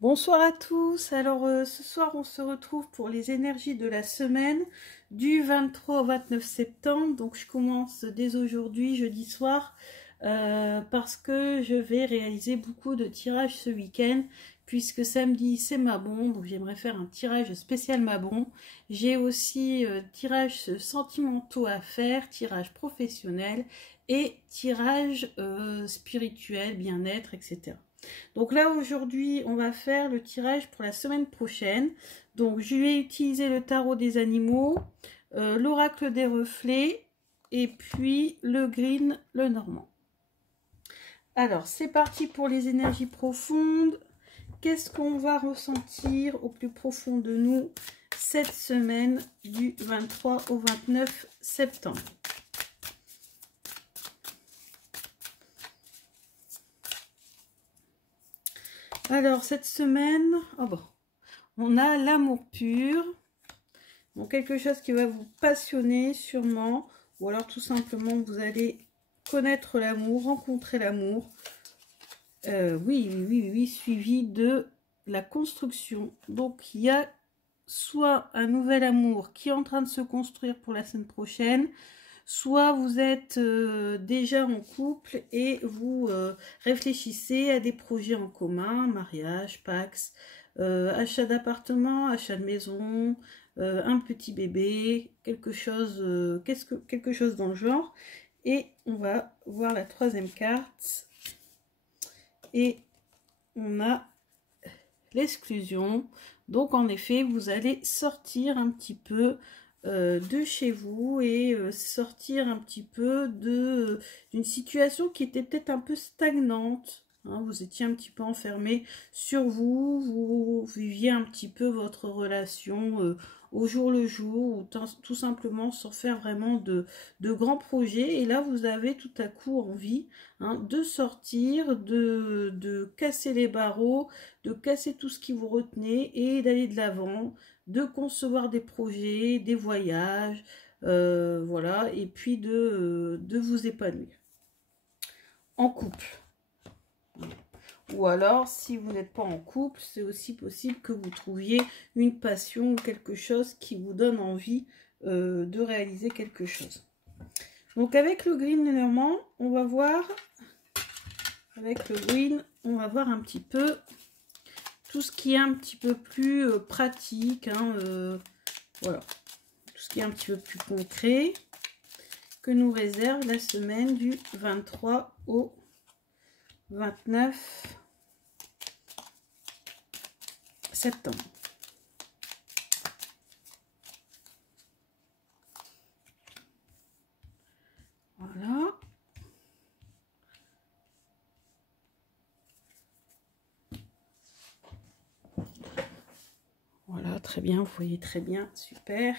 Bonsoir à tous. Alors ce soir on se retrouve pour les énergies de la semaine du 23 au 29 septembre. Donc je commence dès aujourd'hui, jeudi soir, parce que je vais réaliser beaucoup de tirages ce week-end, puisque samedi c'est Mabon, donc j'aimerais faire un tirage spécial Mabon. J'ai aussi tirages sentimentaux à faire, tirage professionnel et tirage spirituel, bien-être, etc. Donc là aujourd'hui on va faire le tirage pour la semaine prochaine. Donc je vais utiliser le tarot des animaux, l'oracle des reflets et puis le green, le normand. Alors c'est parti pour les énergies profondes. Qu'est-ce qu'on va ressentir au plus profond de nous cette semaine du 23 au 29 septembre? Alors cette semaine, oh bon, on a l'amour pur, donc quelque chose qui va vous passionner sûrement, ou alors tout simplement vous allez connaître l'amour, rencontrer l'amour. Oui, suivi de la construction. Donc il y a soit un nouvel amour qui est en train de se construire pour la semaine prochaine, soit vous êtes déjà en couple et vous réfléchissez à des projets en commun, mariage, Pacs, achat d'appartement, achat de maison, un petit bébé, quelque chose dans le genre. Et on va voir la troisième carte. Et on a l'exclusion. Donc en effet, vous allez sortir un petit peu de chez vous et sortir un petit peu d'une situation qui était peut-être un peu stagnante. Hein, vous étiez un petit peu enfermé sur vous, vous viviez un petit peu votre relation au jour le jour, ou tout simplement sans faire vraiment de grands projets. Et là, vous avez tout à coup envie de sortir, de casser les barreaux, de casser tout ce qui vous retenait et d'aller de l'avant, de concevoir des projets, des voyages, voilà, et puis de vous épanouir en couple. Ou alors, si vous n'êtes pas en couple, c'est aussi possible que vous trouviez une passion ou quelque chose qui vous donne envie de réaliser quelque chose. Donc avec le green Lenormand, on va voir, avec le green, on va voir un petit peu tout ce qui est un petit peu plus pratique, voilà, tout ce qui est un petit peu plus concret, que nous réserve la semaine du 23 au 29 septembre. Voilà. Voilà, très bien, vous voyez très bien, super.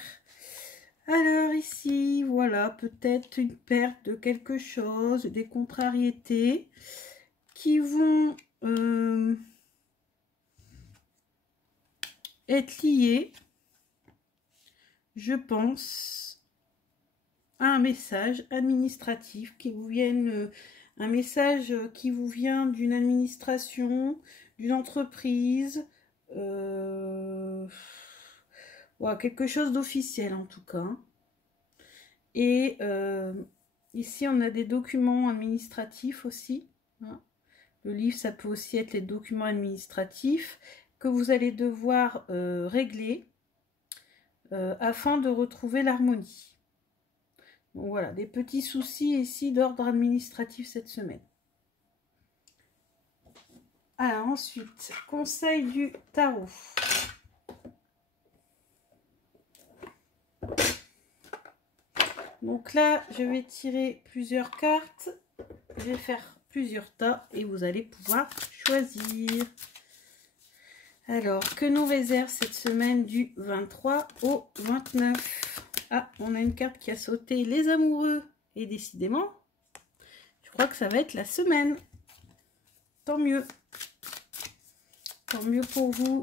Alors ici, voilà, peut-être une perte de quelque chose, des contrariétés qui vont être liées, je pense, à un message administratif qui vous vienne, un message qui vous vient d'une administration, d'une entreprise, voilà, quelque chose d'officiel en tout cas. Et ici on a des documents administratifs aussi, hein. Le livre, ça peut aussi être les documents administratifs que vous allez devoir régler afin de retrouver l'harmonie. Donc voilà, des petits soucis ici d'ordre administratif cette semaine. Alors ensuite, conseil du tarot. Donc là, je vais tirer plusieurs cartes. Je vais faire plusieurs tas et vous allez pouvoir choisir. Alors, que nous réserve cette semaine du 23 au 29? Ah, on a une carte qui a sauté, les amoureux. Et décidément, je crois que ça va être la semaine. Tant mieux. Tant mieux pour vous.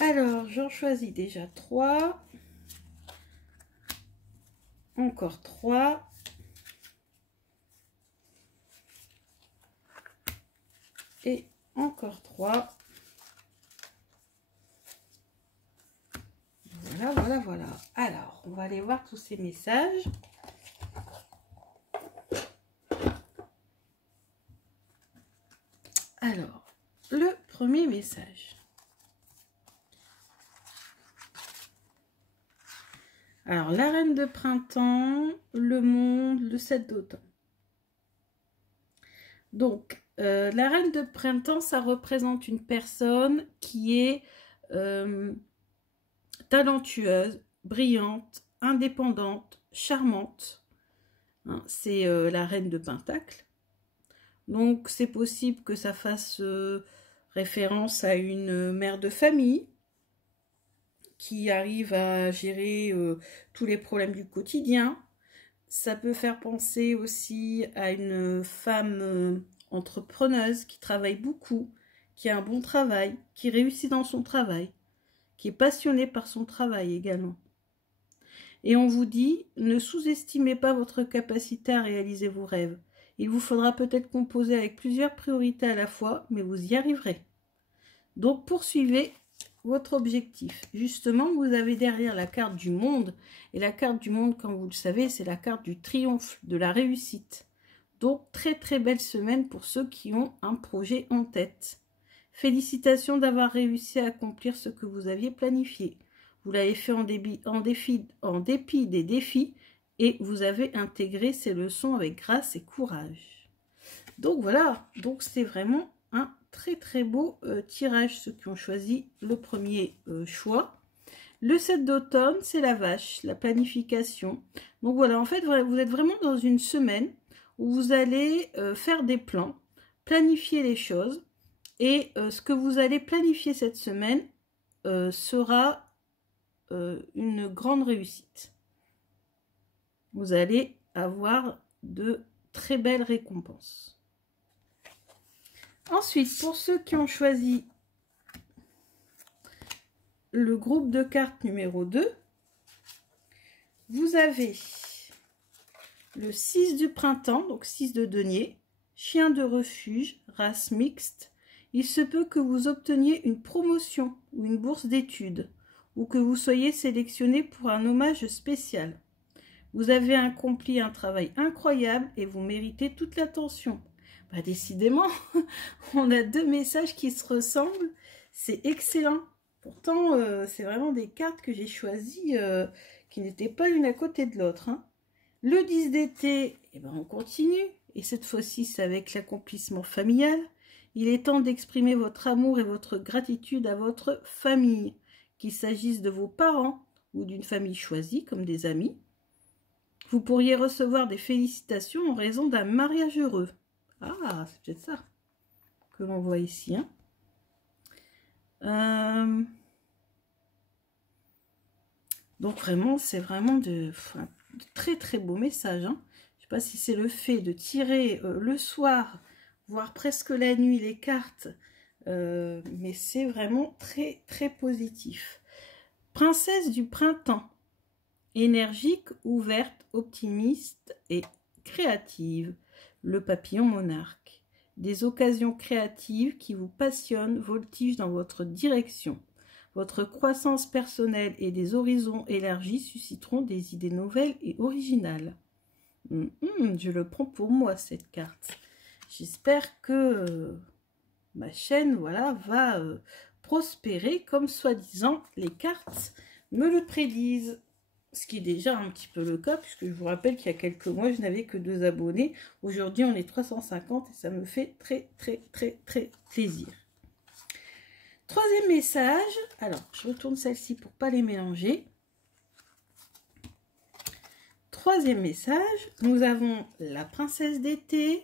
Alors, j'en choisis déjà 3. Encore 3. Et encore 3. Voilà, voilà, voilà. Alors, on va aller voir tous ces messages. Alors, le premier message. Alors, la reine de printemps, le monde, le 7 d'automne. Donc, la reine de printemps, ça représente une personne qui est talentueuse, brillante, indépendante, charmante. Hein, c'est la reine de Pentacle. Donc, c'est possible que ça fasse référence à une mère de famille qui arrive à gérer tous les problèmes du quotidien. Ça peut faire penser aussi à une femme entrepreneuse qui travaille beaucoup, qui a un bon travail, qui réussit dans son travail, qui est passionnée par son travail également. Et on vous dit, ne sous-estimez pas votre capacité à réaliser vos rêves. Il vous faudra peut-être composer avec plusieurs priorités à la fois, mais vous y arriverez. Donc poursuivez votre objectif. Justement, vous avez derrière la carte du monde. Et la carte du monde, comme vous le savez, c'est la carte du triomphe, de la réussite. Donc, très très belle semaine pour ceux qui ont un projet en tête. Félicitations d'avoir réussi à accomplir ce que vous aviez planifié. Vous l'avez fait en dépit des défis et vous avez intégré ces leçons avec grâce et courage. Donc voilà, donc c'est vraiment un très très beau tirage, ceux qui ont choisi le premier choix. Le 7 d'automne, c'est la vache, la planification. Donc voilà, en fait, vous êtes vraiment dans une semaine où vous allez faire des plans, planifier les choses. Et ce que vous allez planifier cette semaine sera une grande réussite. Vous allez avoir de très belles récompenses. Ensuite, pour ceux qui ont choisi le groupe de cartes numéro 2, vous avez le 6 du printemps, donc 6 de denier, chien de refuge, race mixte. Il se peut que vous obteniez une promotion ou une bourse d'études, ou que vous soyez sélectionné pour un hommage spécial. Vous avez accompli un travail incroyable et vous méritez toute l'attention. Bah, décidément, on a deux messages qui se ressemblent. C'est excellent. Pourtant, c'est vraiment des cartes que j'ai choisies qui n'étaient pas l'une à côté de l'autre. Hein. Le 10 d'été, eh ben, on continue. Et cette fois-ci, c'est avec l'accomplissement familial. Il est temps d'exprimer votre amour et votre gratitude à votre famille, qu'il s'agisse de vos parents ou d'une famille choisie comme des amis. Vous pourriez recevoir des félicitations en raison d'un mariage heureux. Ah, c'est peut-être ça que l'on voit ici. Hein. Donc vraiment, c'est vraiment de très très beaux messages. Hein. Je ne sais pas si c'est le fait de tirer le soir, voire presque la nuit, les cartes. Mais c'est vraiment très très positif. Princesse du printemps. Énergique, ouverte, optimiste et créative. Le papillon monarque. Des occasions créatives qui vous passionnent voltigent dans votre direction. Votre croissance personnelle et des horizons élargis susciteront des idées nouvelles et originales. Je le prends pour moi, cette carte. J'espère que ma chaîne va prospérer comme soi-disant les cartes me le prédisent. Ce qui est déjà un petit peu le cas, puisque je vous rappelle qu'il y a quelques mois, je n'avais que 2 abonnés. Aujourd'hui, on est 350 et ça me fait très, très, très, très plaisir. Troisième message. Alors, je retourne celle-ci pour ne pas les mélanger. Troisième message. Nous avons la princesse d'été.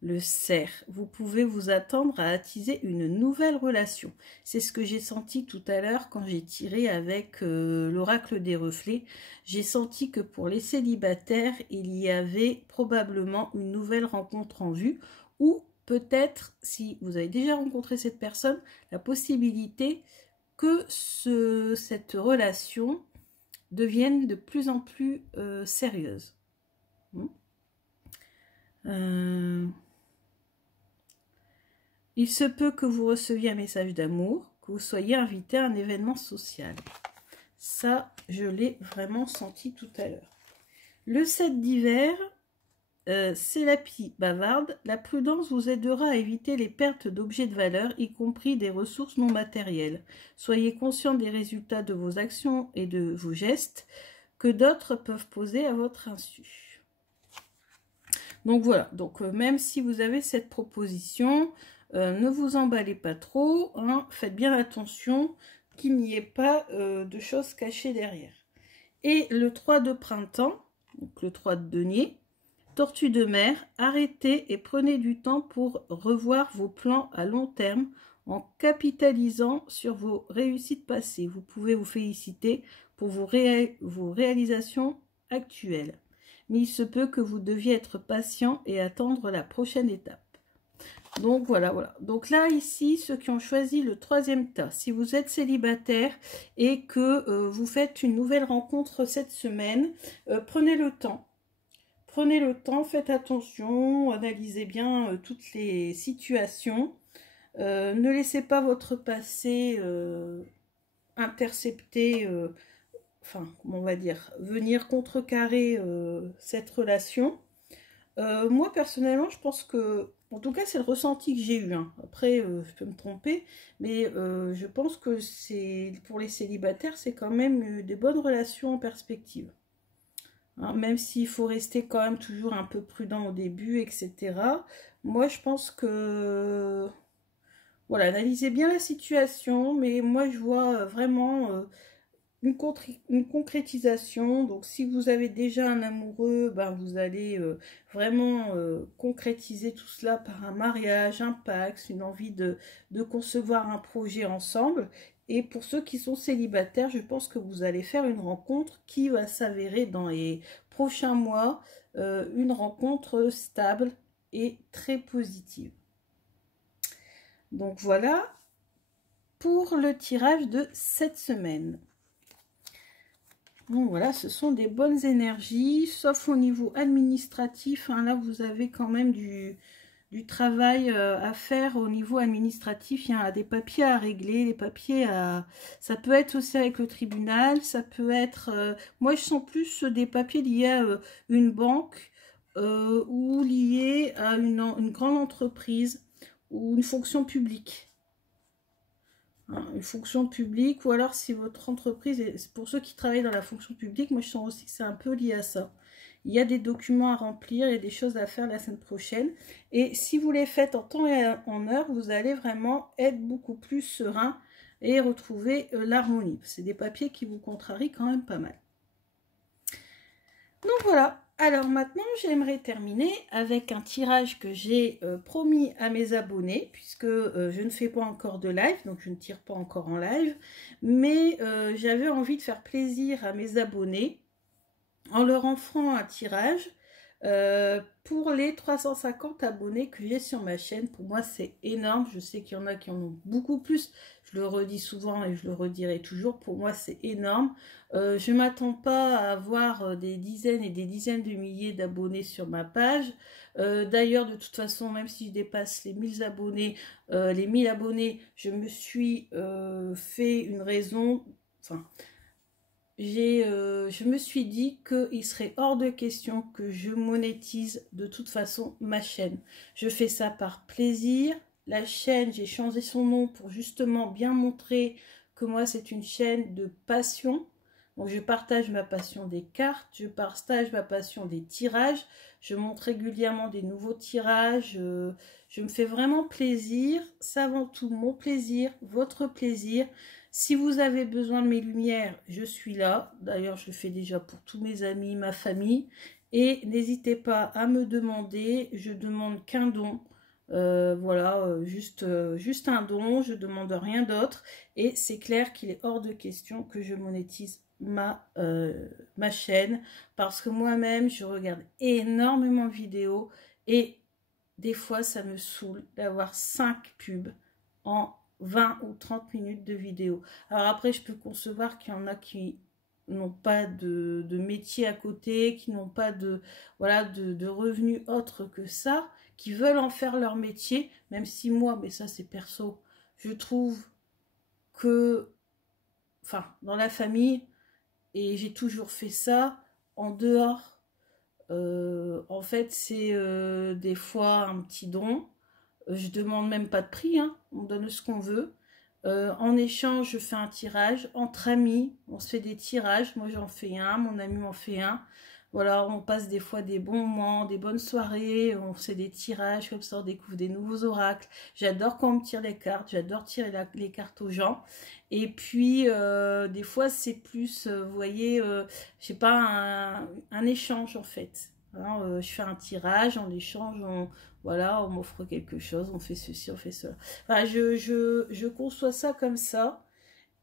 Le cerf, vous pouvez vous attendre à attiser une nouvelle relation. C'est ce que j'ai senti tout à l'heure quand j'ai tiré avec l'oracle des reflets. J'ai senti que pour les célibataires, il y avait probablement une nouvelle rencontre en vue ou peut-être, si vous avez déjà rencontré cette personne, la possibilité que cette relation devienne de plus en plus sérieuse. Il se peut que vous receviez un message d'amour, que vous soyez invité à un événement social. Ça, je l'ai vraiment senti tout à l'heure. Le 7 d'hiver, c'est la pie bavarde. La prudence vous aidera à éviter les pertes d'objets de valeur, y compris des ressources non matérielles. Soyez conscient des résultats de vos actions et de vos gestes que d'autres peuvent poser à votre insu. Donc voilà, donc même si vous avez cette proposition, ne vous emballez pas trop, hein, faites bien attention qu'il n'y ait pas de choses cachées derrière. Et le 3 de printemps, donc le 3 de denier, tortue de mer, arrêtez et prenez du temps pour revoir vos plans à long terme en capitalisant sur vos réussites passées. Vous pouvez vous féliciter pour vos réalisations actuelles. Mais il se peut que vous deviez être patient et attendre la prochaine étape. Donc voilà, voilà. Donc là, ici, ceux qui ont choisi le 3e tas, si vous êtes célibataire et que vous faites une nouvelle rencontre cette semaine, prenez le temps. Prenez le temps, faites attention, analysez bien toutes les situations. Ne laissez pas votre passé intercepter, enfin, comment on va dire, venir contrecarrer cette relation. Moi, personnellement, je pense que, en tout cas, c'est le ressenti que j'ai eu. Hein. Après, je peux me tromper, mais je pense que c'est pour les célibataires, c'est quand même des bonnes relations en perspective. Hein, même s'il faut rester quand même toujours un peu prudent au début, etc. Moi, je pense que... Voilà, analysez bien la situation, mais moi, je vois vraiment... une concrétisation. Donc si vous avez déjà un amoureux, ben, vous allez vraiment concrétiser tout cela par un mariage, un Pacs, une envie de concevoir un projet ensemble. Et pour ceux qui sont célibataires, je pense que vous allez faire une rencontre qui va s'avérer dans les prochains mois une rencontre stable et très positive. Donc voilà pour le tirage de cette semaine. Donc voilà, ce sont des bonnes énergies, sauf au niveau administratif. Hein, là, vous avez quand même du travail à faire au niveau administratif. Il y a des papiers à régler, les papiers à... Ça peut être aussi avec le tribunal, ça peut être... Moi, je sens plus des papiers liés à une banque ou liés à une grande entreprise ou une fonction publique. Une fonction publique, ou alors si votre entreprise, pour ceux qui travaillent dans la fonction publique, moi je sens aussi que c'est un peu lié à ça. Il y a des documents à remplir, il y a des choses à faire la semaine prochaine. Et si vous les faites en temps et en heure, vous allez vraiment être beaucoup plus serein et retrouver l'harmonie. C'est des papiers qui vous contrarient quand même pas mal. Donc voilà. Alors maintenant, j'aimerais terminer avec un tirage que j'ai promis à mes abonnés, puisque je ne fais pas encore de live, donc je ne tire pas encore en live, mais j'avais envie de faire plaisir à mes abonnés en leur offrant un tirage pour les 350 abonnés que j'ai sur ma chaîne. Pour moi, c'est énorme. Je sais qu'il y en a qui en ont beaucoup plus. Je le redis souvent et je le redirai toujours. Pour moi, c'est énorme. Je ne m'attends pas à avoir des dizaines et des dizaines de milliers d'abonnés sur ma page. D'ailleurs, de toute façon, même si je dépasse les 1000 abonnés, je me suis fait une raison... Enfin... je me suis dit qu'il serait hors de question que je monétise de toute façon ma chaîne. Je fais ça par plaisir. La chaîne, j'ai changé son nom pour justement bien montrer que moi c'est une chaîne de passion. Donc je partage ma passion des cartes, je partage ma passion des tirages, je montre régulièrement des nouveaux tirages, je me fais vraiment plaisir. C'est avant tout mon plaisir, votre plaisir. Si vous avez besoin de mes lumières, je suis là. D'ailleurs, je le fais déjà pour tous mes amis, ma famille. Et n'hésitez pas à me demander. Je demande qu'un don. Voilà, juste un don. Je ne demande rien d'autre. Et c'est clair qu'il est hors de question que je monétise ma chaîne. Parce que moi-même, je regarde énormément de vidéos. Et des fois, ça me saoule d'avoir 5 pubs en 20 ou 30 minutes de vidéo. Alors après, je peux concevoir qu'il y en a qui n'ont pas de métier à côté, qui n'ont pas de, voilà, de revenus autres que ça, qui veulent en faire leur métier, même si moi, mais ça c'est perso, je trouve que, enfin, dans la famille, et j'ai toujours fait ça, en dehors, en fait, c'est des fois un petit don. Je demande même pas de prix, hein, on donne ce qu'on veut. En échange, je fais un tirage. Entre amis, on se fait des tirages. Moi, j'en fais un, mon ami m'en fait un. Voilà, on passe des fois des bons moments, des bonnes soirées. On fait des tirages comme ça, on découvre des nouveaux oracles. J'adore quand on me tire les cartes. J'adore tirer les cartes aux gens. Et puis, des fois, c'est plus, vous voyez, je sais pas, un échange en fait. Hein, je fais un tirage, en échange, voilà, on m'offre quelque chose, on fait ceci, on fait cela. Enfin, je conçois ça comme ça.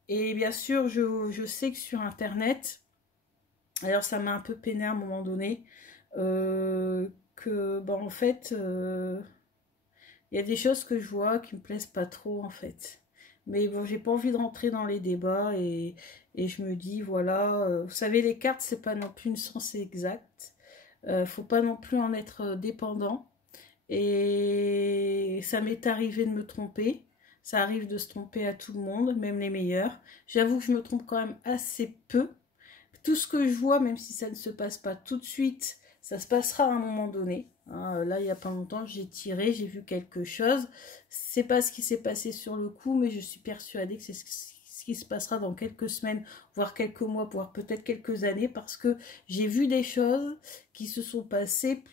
Et bien sûr, je sais que sur Internet, alors ça m'a un peu peiné à un moment donné, que, bon, en fait, il y a des choses que je vois qui me plaisent pas trop, en fait. Mais bon, j'ai pas envie de rentrer dans les débats et je me dis, voilà, vous savez, les cartes, c'est pas non plus une science exacte. Faut pas non plus en être dépendant. Et ça m'est arrivé de me tromper. Ça arrive de se tromper à tout le monde, même les meilleurs. J'avoue que je me trompe quand même assez peu. Tout ce que je vois, même si ça ne se passe pas tout de suite, ça se passera à un moment donné. Hein, là, il n'y a pas longtemps, j'ai tiré, j'ai vu quelque chose. C'est pas ce qui s'est passé sur le coup, mais je suis persuadée que c'est ce qui se passera dans quelques semaines, voire quelques mois, voire peut-être quelques années, parce que j'ai vu des choses qui se sont passées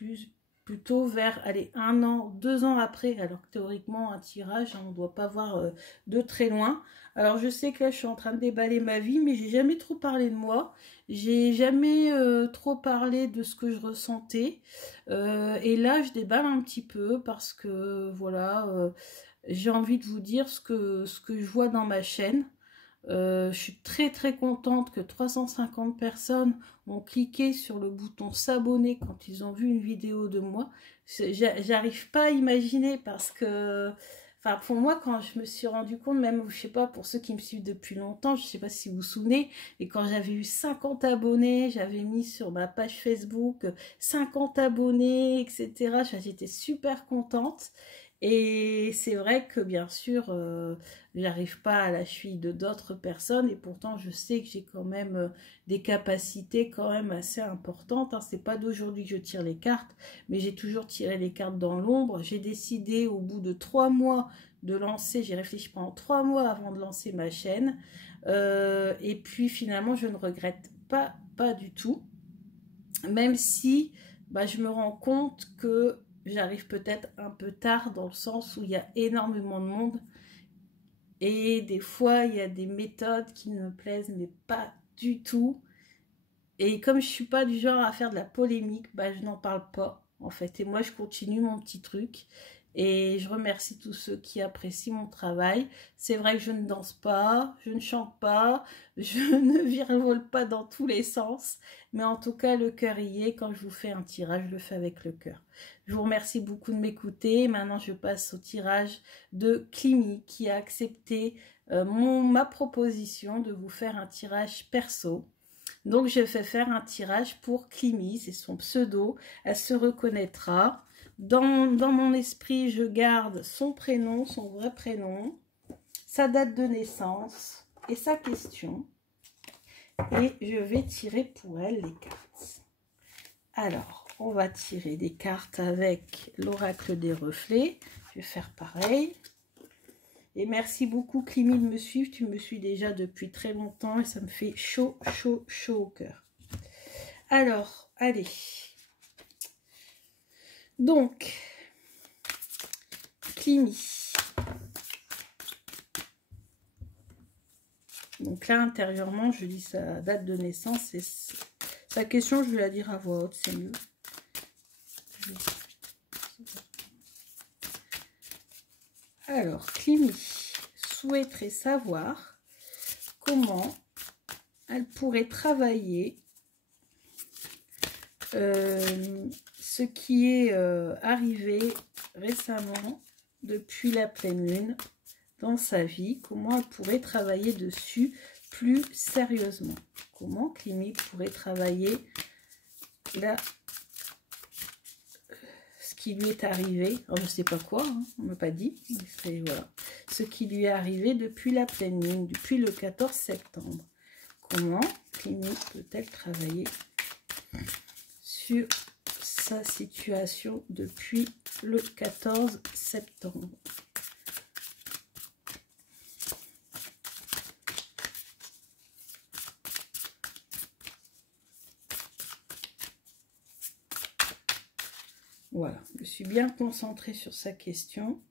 plutôt vers, allez, 1 an, 2 ans après, alors que théoriquement, un tirage, hein, on ne doit pas voir de très loin. Alors, je sais que là, je suis en train de déballer ma vie, mais j'ai jamais trop parlé de moi. J'ai jamais trop parlé de ce que je ressentais. Et là, je déballe un petit peu parce que, voilà, j'ai envie de vous dire ce que je vois dans ma chaîne. Je suis très très contente que 350 personnes ont cliqué sur le bouton s'abonner quand ils ont vu une vidéo de moi. J'arrive pas à imaginer parce que, enfin, pour moi, quand je me suis rendu compte, même, je sais pas, pour ceux qui me suivent depuis longtemps, je sais pas si vous vous souvenez, et quand j'avais eu 50 abonnés, j'avais mis sur ma page Facebook 50 abonnés, etc. J'étais super contente. Et c'est vrai que bien sûr, j'arrive pas à la cheville de d'autres personnes et pourtant je sais que j'ai quand même des capacités quand même assez importantes. Hein. C'est pas d'aujourd'hui que je tire les cartes, mais j'ai toujours tiré les cartes dans l'ombre. J'ai décidé au bout de 3 mois de lancer, j'ai réfléchi pendant 3 mois avant de lancer ma chaîne. Et puis finalement, je ne regrette pas du tout. Même si bah, je me rends compte que j'arrive peut-être un peu tard dans le sens où il y a énormément de monde et des fois il y a des méthodes qui ne me plaisent mais pas du tout. Et comme je suis pas du genre à faire de la polémique, bah, je n'en parle pas en fait. Et moi je continue mon petit truc. Et je remercie tous ceux qui apprécient mon travail. C'est vrai que je ne danse pas, je ne chante pas, je ne virevole pas dans tous les sens. Mais en tout cas, le cœur y est. Quand je vous fais un tirage, je le fais avec le cœur. Je vous remercie beaucoup de m'écouter. Maintenant, je passe au tirage de Climi qui a accepté ma proposition de vous faire un tirage perso. Donc, je fais faire un tirage pour Climi. C'est son pseudo. Elle se reconnaîtra. Dans mon esprit, je garde son prénom, son vrai prénom, sa date de naissance et sa question. Et je vais tirer pour elle les cartes. Alors, on va tirer des cartes avec l'oracle des reflets. Je vais faire pareil. Et merci beaucoup, Climi, de me suivre. Tu me suis déjà depuis très longtemps et ça me fait chaud, chaud, chaud au cœur. Alors, allez. Donc, Climi. Donc là, intérieurement, je lis sa date de naissance et sa question, je vais la dire à voix haute, c'est mieux. Alors, Climi souhaiterait savoir comment elle pourrait travailler ce qui est arrivé récemment depuis la pleine lune dans sa vie, comment elle pourrait travailler dessus plus sérieusement. Comment Climi pourrait travailler ce qui lui est arrivé. Alors, je ne sais pas quoi, hein, on ne m'a pas dit. C'est voilà, ce qui lui est arrivé depuis la pleine lune, depuis le 14 septembre. Comment Climi peut-elle travailler sur sa situation depuis le 14 septembre? Voilà, je suis bien concentrée sur sa question.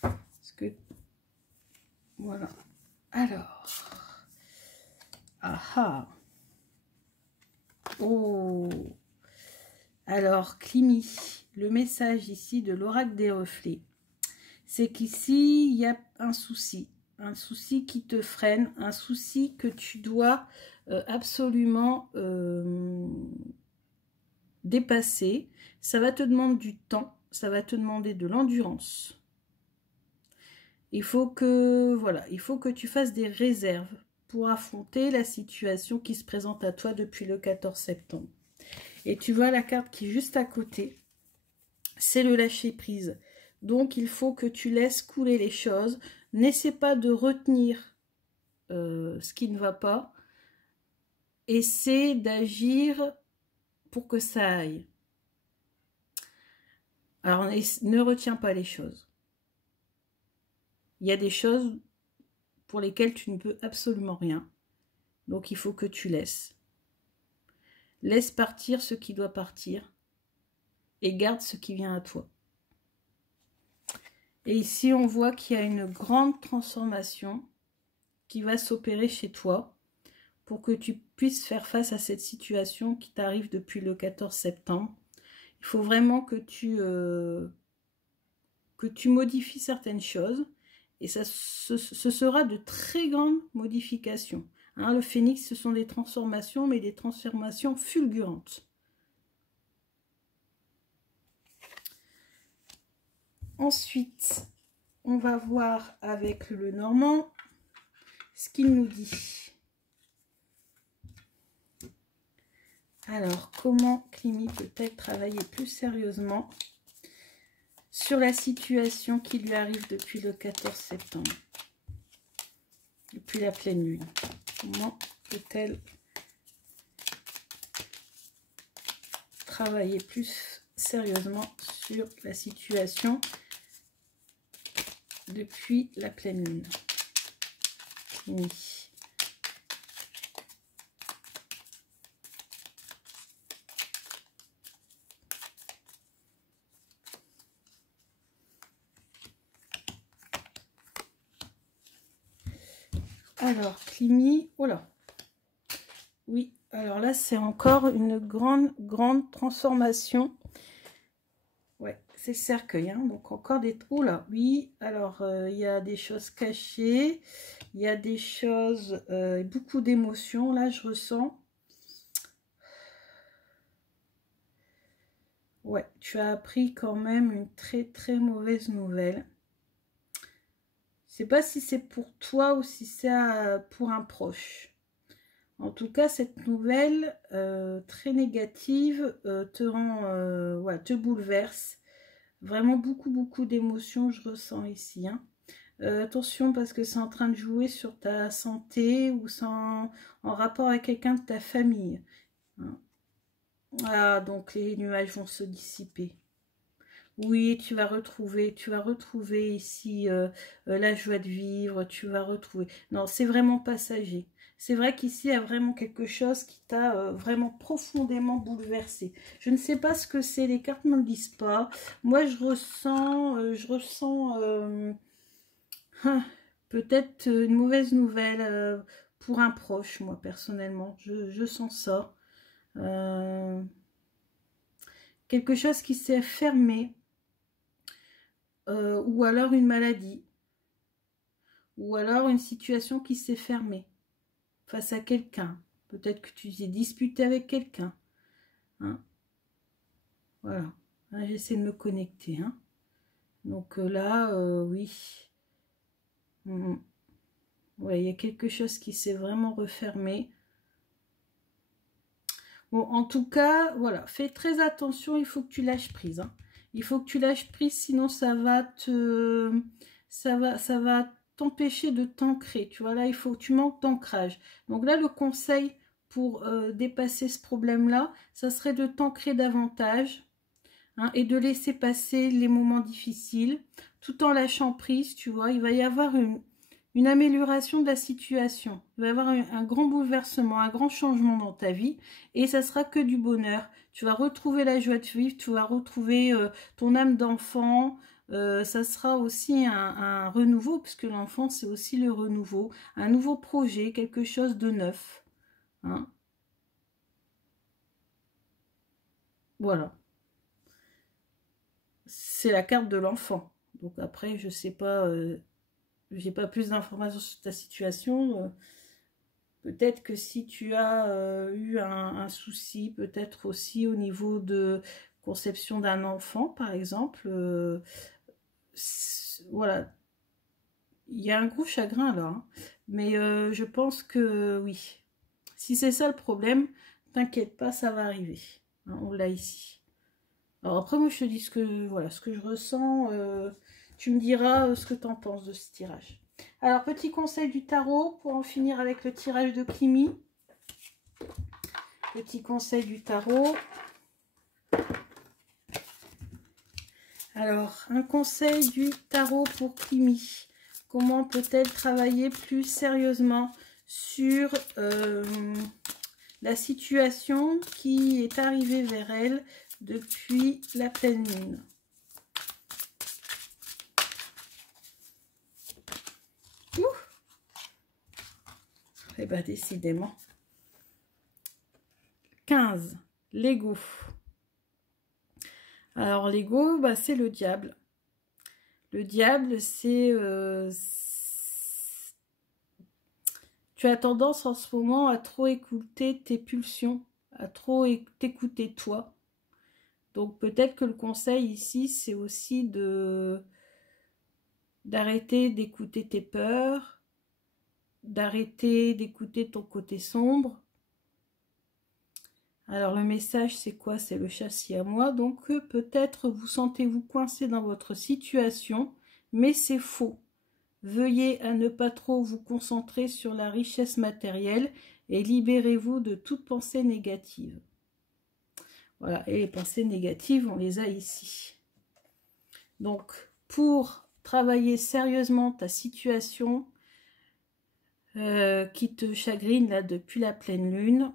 Parce que, voilà. Alors. Ah. Oh. Alors, Climi, le message ici de l'oracle des reflets, c'est qu'ici, il y a un souci qui te freine, un souci que tu dois absolument dépasser. Ça va te demander du temps, ça va te demander de l'endurance. Il faut que, voilà, il faut que tu fasses des réserves pour affronter la situation qui se présente à toi depuis le 14 septembre. Et tu vois la carte qui est juste à côté, c'est le lâcher prise. Donc il faut que tu laisses couler les choses. N'essaie pas de retenir ce qui ne va pas. Essaie d'agir pour que ça aille. Alors, ne retiens pas les choses. Il y a des choses pour lesquelles tu ne peux absolument rien. Donc, il faut que tu laisses. Laisse partir ce qui doit partir et garde ce qui vient à toi. Et ici, on voit qu'il y a une grande transformation qui va s'opérer chez toi pour que tu puisses faire face à cette situation qui t'arrive depuis le 14 septembre. Il faut vraiment que tu modifies certaines choses et ce sera de très grandes modifications. Hein, le phénix, ce sont des transformations, mais des transformations fulgurantes. Ensuite, on va voir avec le Normand ce qu'il nous dit. Alors, comment Climi peut-elle travailler plus sérieusement sur la situation qui lui arrive depuis le 14 septembre, depuis la pleine lune? Comment peut-elle travailler plus sérieusement sur la situation depuis la pleine lune? Oui. Alors, Climi, oh là, oui, alors là, c'est encore une grande transformation. Ouais, c'est le cercueil, hein, donc encore des... Oh là, oui, alors, il y a des choses cachées, il y a des choses, beaucoup d'émotions, là, je ressens. Ouais, tu as appris quand même une très mauvaise nouvelle. Je ne sais pas si c'est pour toi ou si c'est pour un proche. En tout cas, cette nouvelle très négative te rend, ouais, te bouleverse. Vraiment beaucoup d'émotions, je ressens ici. Hein. Attention parce que c'est en train de jouer sur ta santé ou en rapport avec quelqu'un de ta famille. Hein. Ah, donc les nuages vont se dissiper. Oui, tu vas retrouver ici la joie de vivre, tu vas retrouver... Non, c'est vraiment passager. C'est vrai qu'ici, il y a vraiment quelque chose qui t'a vraiment profondément bouleversé. Je ne sais pas ce que c'est, les cartes ne me le disent pas. Moi, je ressens peut-être une mauvaise nouvelle pour un proche, moi, personnellement. Je sens ça. Quelque chose qui s'est fermé. Ou alors une maladie, ou alors une situation qui s'est fermée face à quelqu'un. Peut-être que tu t'es disputé avec quelqu'un. Hein, voilà. Hein, j'essaie de me connecter. Hein. Donc là, oui. Ouais, il y a quelque chose qui s'est vraiment refermé. Bon, en tout cas, voilà, fais très attention, il faut que tu lâches prise, hein. Il faut que tu lâches prise, sinon ça va ça va t'empêcher de t'ancrer. Tu vois, là, il faut que tu manques d'ancrage. Donc là, le conseil pour dépasser ce problème-là, ça serait de t'ancrer davantage, hein, et de laisser passer les moments difficiles, tout en lâchant prise, tu vois. Il va y avoir une amélioration de la situation. Il va y avoir un grand bouleversement, un grand changement dans ta vie, et ça sera que du bonheur. Tu vas retrouver la joie de vivre, tu vas retrouver ton âme d'enfant. Ça sera aussi un renouveau, puisque l'enfant, c'est aussi le renouveau, un nouveau projet, quelque chose de neuf, hein. Voilà. C'est la carte de l'enfant. Donc après, je sais pas, j'ai pas plus d'informations sur ta situation. Peut-être que si tu as eu un souci, peut-être aussi au niveau de conception d'un enfant, par exemple, voilà, il y a un gros chagrin là, hein. Mais je pense que oui, si c'est ça le problème, t'inquiète pas, ça va arriver, hein, on l'a ici. Alors après, moi je te dis ce que, voilà, ce que je ressens, tu me diras ce que tu en penses de ce tirage. Alors, petit conseil du tarot pour en finir avec le tirage de Climi. Petit conseil du tarot. Alors, un conseil du tarot pour Climi. Comment peut-elle travailler plus sérieusement sur la situation qui est arrivée vers elle depuis la pleine lune? Eh bien, décidément. 15. L'ego. Alors, l'ego, bah, c'est le diable. Le diable, c'est... tu as tendance en ce moment à trop écouter tes pulsions, à trop t'écouter toi. Donc, peut-être que le conseil ici, c'est aussi d'arrêter d'écouter tes peurs, d'arrêter d'écouter ton côté sombre. Alors le message c'est quoi? C'est le châssis à moi. Donc peut-être vous sentez-vous coincé dans votre situation, mais c'est faux. Veuillez à ne pas trop vous concentrer sur la richesse matérielle et libérez-vous de toute pensée négative. Voilà, et les pensées négatives, on les a ici. Donc pour travailler sérieusement ta situation qui te chagrine là depuis la pleine lune,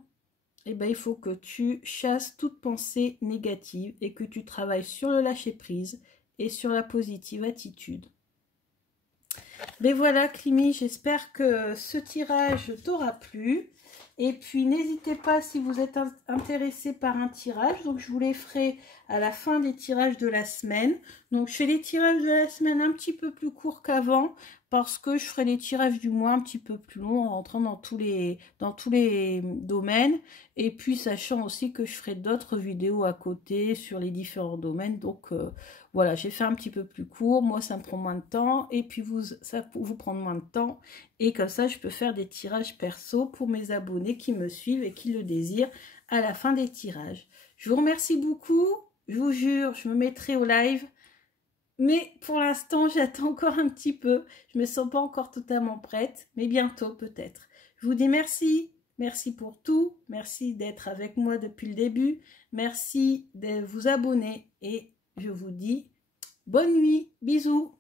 eh ben, il faut que tu chasses toute pensée négative et que tu travailles sur le lâcher-prise et sur la positive attitude. Mais voilà, Climi, j'espère que ce tirage t'aura plu. Et puis, n'hésitez pas si vous êtes intéressé par un tirage. Donc, je vous les ferai à la fin des tirages de la semaine. Donc, je fais les tirages de la semaine un petit peu plus courts qu'avant parce que je ferai les tirages du mois un petit peu plus longs en rentrant dans tous les domaines. Et puis, sachant aussi que je ferai d'autres vidéos à côté sur les différents domaines. Donc, voilà, j'ai fait un petit peu plus court. Moi, ça me prend moins de temps. Et puis, ça vous prend moins de temps. Et comme ça, je peux faire des tirages perso pour mes abonnés qui me suivent et qui le désirent à la fin des tirages. Je vous remercie beaucoup. Je vous jure, je me mettrai au live. Mais pour l'instant, j'attends encore un petit peu. Je ne me sens pas encore totalement prête. Mais bientôt, peut-être. Je vous dis merci. Merci pour tout. Merci d'être avec moi depuis le début. Merci de vous abonner. Et je vous dis bonne nuit. Bisous.